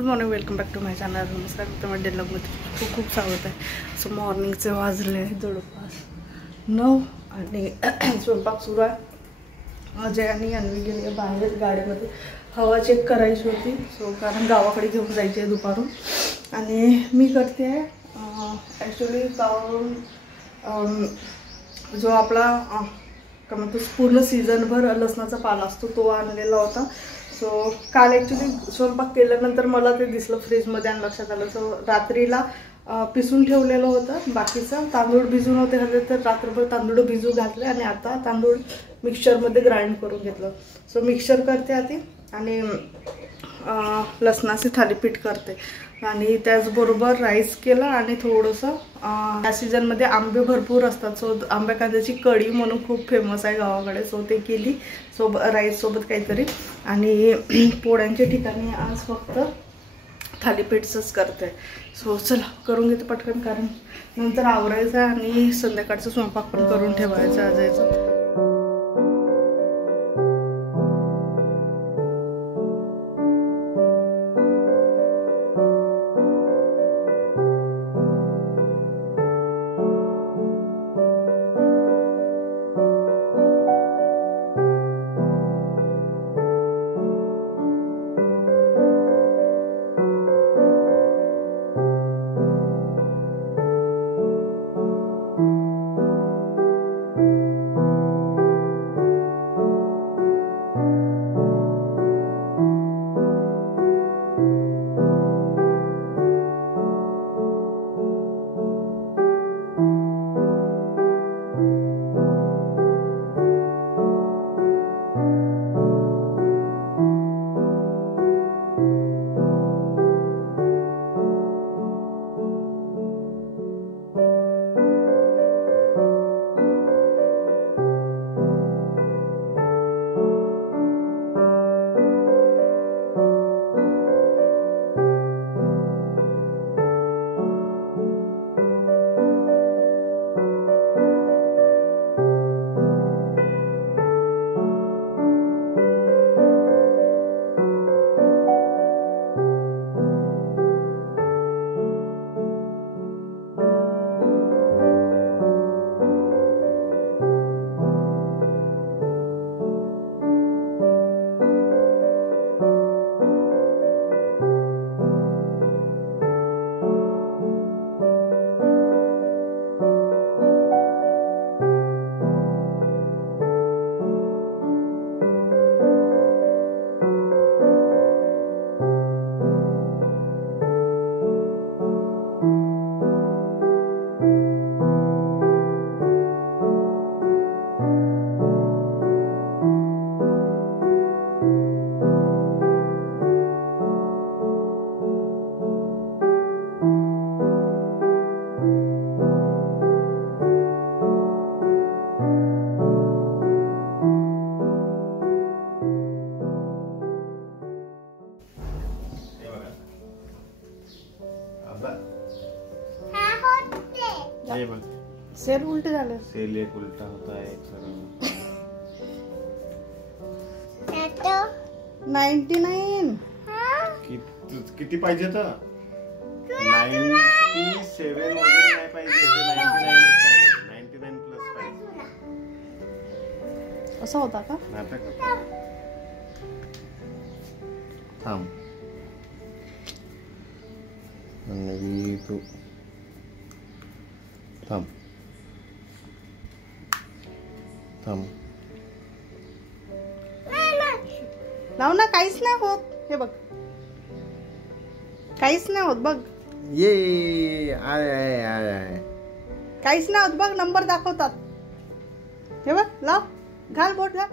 Good morning, welcome back to my channel. नमस्कार मित्रांनो, ब्लॉगमध्ये खूप खूप स्वागत आहे. सो मॉर्निंगचे वाजले जवळपास 9 आणि स्वयंपाक सुरू आहे. अजय आणि अन्वी गेले बाहेर गाडीमध्ये हवा चेक करायची होती. सो कारण गावाकडे घेऊन जायचे आहे दुपारून. आणि मी करते आहे ॲक्च्युली गावावरून जो आपला का म्हणतो पूर्ण सीझनभर लसणाचा पाला असतो तो आणलेला होता. सो काल ॲक्च्युली स्वयंपाक केल्यानंतर मला ते दिसलं फ्रीजमध्ये आणि लक्षात आलं. सो रात्रीला पिसून ठेवलेलं होतं. बाकीचं तांदूळ भिजून होते घातले तर रात्रभर तांदूळ भिजू घातले आणि आता तांदूळ मिक्सचरमध्ये ग्राइंड करून घेतलं. सो मिक्सचर करते आधी आणि लसणाचे थालीपीठ करते आणि त्याचबरोबर राईस केला आणि थोडंसं या सीझनमध्ये आंबे भरपूर असतात. सो आंब्या कांद्याची कढी म्हणून खूप फेमस आहे गावाकडे. सो ते केली राईससोबत काहीतरी. आणि पोळ्यांच्या ठिकाणी आज फक्त थालीपीठच करते. सो चला करून घेते पटकन, कारण नंतर आवरायचं आणि संध्याकाळचं स्वयंपाक पण करून ठेवायचं आजायचं. सेल उलटे झाले. सेल एक उलटा होता है. 99 किती पाहिजे तर 97 वगैरे नाही पाहिजे, 99 प्लस पाहिजे. असं होता का? थांब आणि तू थांब थांब लाव ना, काहीच नाही होत. हे बघ काहीच नाही होत बघ. ये आय काहीच नाही होत बघ. नंबर दाखवतात. हे बघ, लाव, घाल बोट घाल.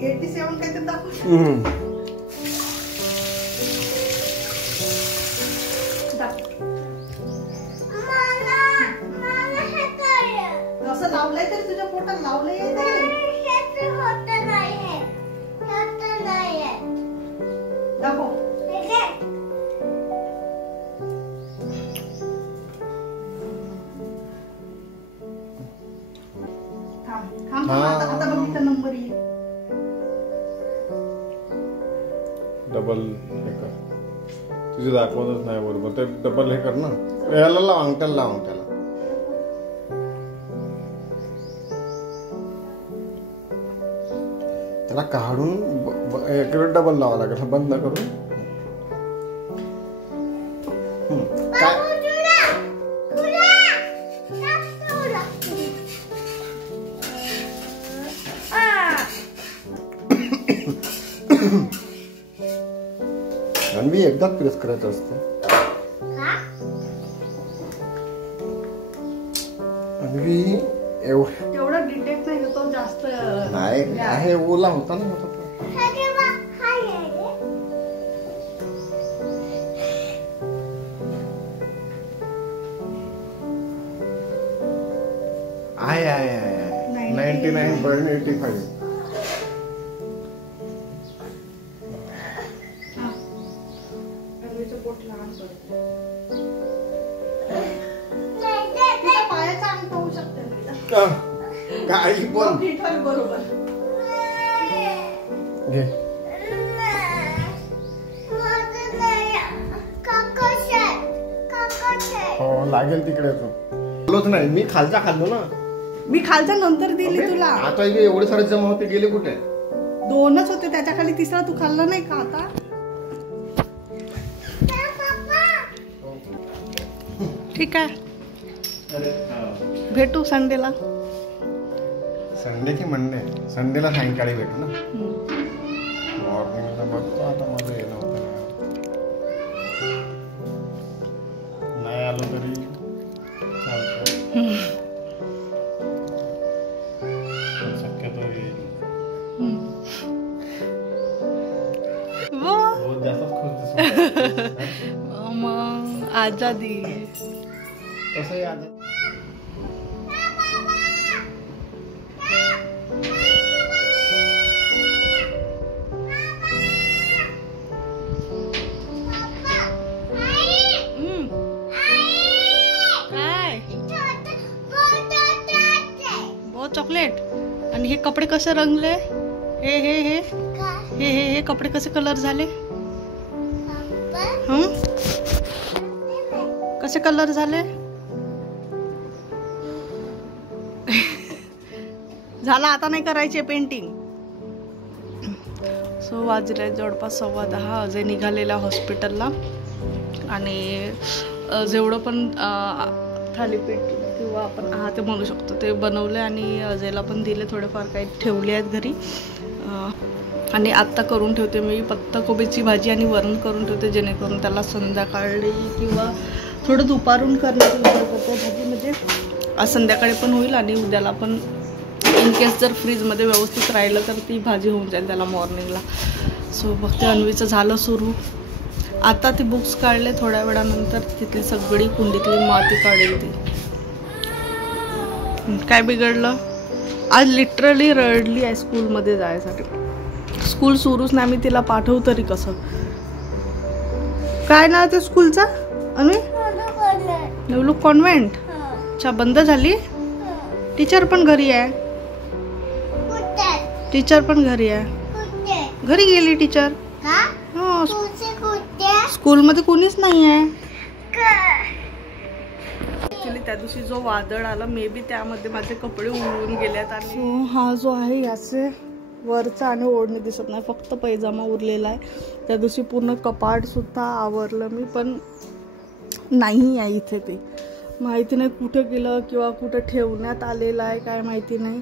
87 काय ते दाखव. असं लावलंय तरी तुझ्या पोटात लावलंय दाखव. आता बघ नंबर येईल. डबल हे कर, तुझे दाखवतच नाही बरोबर. ते डबल हे कर ना, याला लाव, अंगठ्याला लाव, अंगठ्याला. त्याला काढून इकडे डबल लावा लागेल, बंद करून. काय अन्वी एकदाच प्रेस करायचं असतं. अन्वी एवढं डिटेक्ट नाही होतो जास्त नाही आहे, ओला होता ना होता. आहे 99.85. काही पण बरोबर घे. हो लागेल तिकडे. तू नाही, मी खालचा खाल्लो ना. मी खालचा नंतर दिली तुला. आता एवढे सारे जमा होते, गेले कुठे? 2च होते, त्याच्या खाली तिसरा तू खाल्ला नाही का आता? ठीक आहे, भेटू संडेला. संडे की मंडे? संडेला सायंकाळी भेटू ना. मॉर्निंगला बघतो आता, माझं येणं होतं नाही आलो तरी चालतं. शक्यतो येईल. बहुत जास्तच खुश दिसतो. मग आजादी कसंही आजादी. चॉकलेट. आणि हे कपडे कसे रंगले? हे हे हे हे हे हे कपडे कसे कलर झाले? कसे कलर झाले? झाला, आता नाही करायचे पेंटिंग. सो वाजले जवळपास 10:15. अजय निघालेला हॉस्पिटलला. आणि जेवढं पण थालीपीठ किंवा आपण ते म्हणू शकतो ते बनवले आणि अजयला पण दिले. थोडेफार काही ठेवले आहेत घरी. आणि आत्ता करून ठेवते मी पत्ताकोबीची भाजी आणि वरण करून ठेवते, जेणेकरून त्याला संध्याकाळी किंवा थोडं दुपारून करण्याची विचार करते भाजी. म्हणजे आज संध्याकाळी पण होईल आणि उद्याला पण इन केस जर फ्रीजमध्ये व्यवस्थित राहिलं तर ती भाजी होऊन जाईल त्याला मॉर्निंगला. सो बघते अन्वीचं झालं सुरू. आता ती बुक्स काढले, थोड्या वेळानंतर तिथली सगळी कुंडीतली माती काढेल ती. काय बिघडलं? आज लिटरली रडली आहे स्कूलमध्ये जायसाठी. स्कूल सुरूच नाही, मी तिला पाठवू तरी कसं? काय नाव ते स्कूलचा? नवलूक कॉन्व्हेंट. अच्छा, बंद झाली? टीचर पण घरी आहे. टीचर पण घरी आहे. घरी गेली टीचर. हो, स्कूलमध्ये कोणीच नाही आहे. ऍक्च्युली त्या दिवशी जो वादळ आला, मे बी त्यामध्ये माझे कपडे उडून गेलेत. आणि हा जो आहे याचे वरचा आणि ओढणी दिसत नाही, फक्त पैजामा उरलेला आहे. त्या दिवशी पूर्ण कपाट सुद्धा आवरलं मी, पण नाही आहे इथे. ते माहिती नाही कुठे गेलं किंवा कुठे ठेवण्यात आलेलं आहे, काय माहिती नाही.